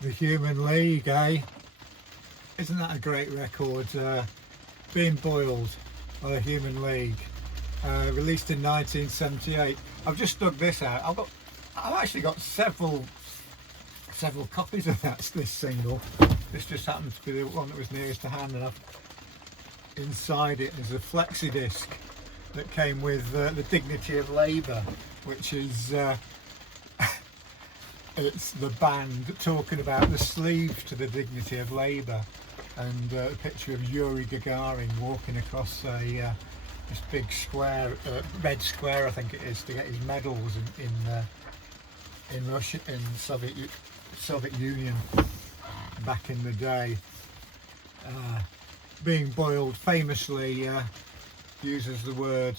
The Human League, eh? Isn't that a great record? Being Boiled by the Human League, released in 1978. I've just dug this out. I've actually got several copies of this single. This just happens to be the one that was nearest to hand, and inside it is a flexi disc that came with the Dignity of Labour, which is it's the band talking about the sleeves to the Dignity of Labour, and a picture of Yuri Gagarin walking across this big square, red square I think it is, to get his medals in Russia, in Soviet Union back in the day. Being Boiled famously uses the word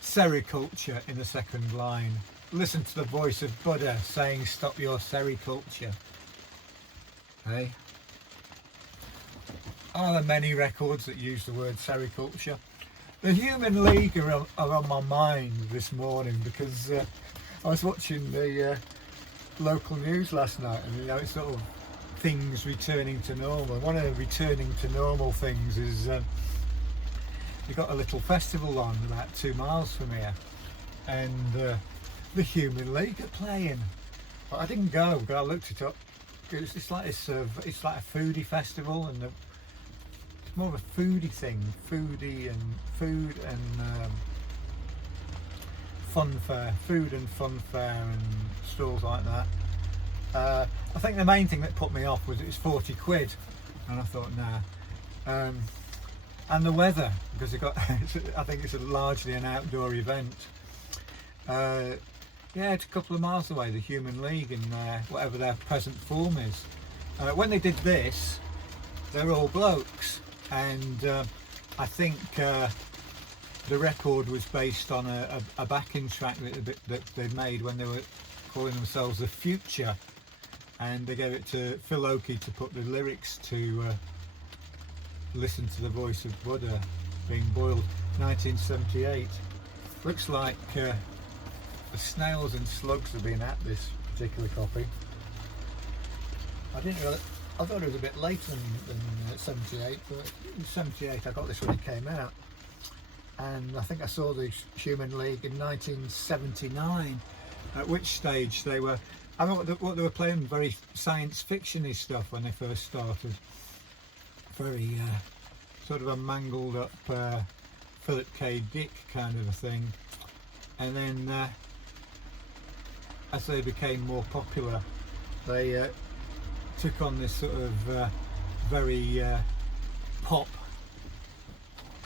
sericulture in the second line. Listen to the voice of Buddha saying, "Stop your sericulture." Hey? Are there many records that use the word sericulture? The Human League are on my mind this morning because I was watching the local news last night, and it's sort of things returning to normal. One of the returning to normal things is you've got a little festival on about 2 miles from here, and the Human League are playing. But I didn't go, but I looked it up. It's like this, it's like a foodie festival, and it's more of a foodie thing, food and fun fair, food and fun fair, and stalls like that. I think the main thing that put me off was it was 40 quid, and I thought nah. And the weather, because I think it's largely an outdoor event. Yeah, it's a couple of miles away, the Human League, and whatever their present form is. When they did this, they're all blokes, and I think the record was based on a backing track that they made when they were calling themselves The Future, and they gave it to Phil Oakey to put the lyrics to Listen to the Voice of Buddha, Being Boiled, 1978. Looks like the snails and slugs have been at this particular copy. I thought it was a bit later than 78, but it was 78. I got this when it came out, and I think I saw the Human League in 1979, at which stage they were, I mean, what they were playing, very science fiction-y stuff when they first started. Very sort of a mangled up Philip K. Dick kind of a thing, and then as they became more popular, they took on this sort of very pop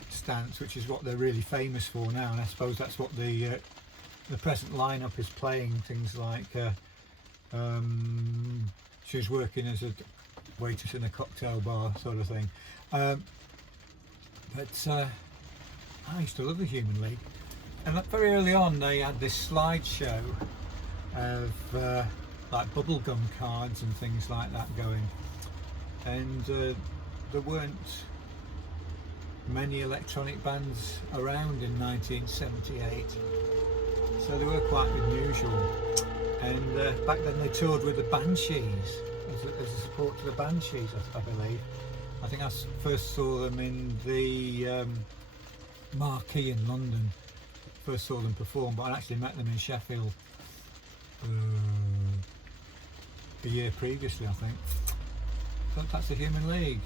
stance, which is what they're really famous for now, and I suppose that's what the present lineup is playing. Things like she was working as a waitress in a cocktail bar sort of thing, but I used to love the Human League, and very early on they had this slideshow of like bubblegum cards and things like that going, and there weren't many electronic bands around in 1978, so they were quite unusual. And back then they toured with the Banshees as a support to the Banshees, I believe. I think I first saw them in the Marquee in London. First saw them perform, but I actually met them in Sheffield a year previously, I think. So that's the Human League.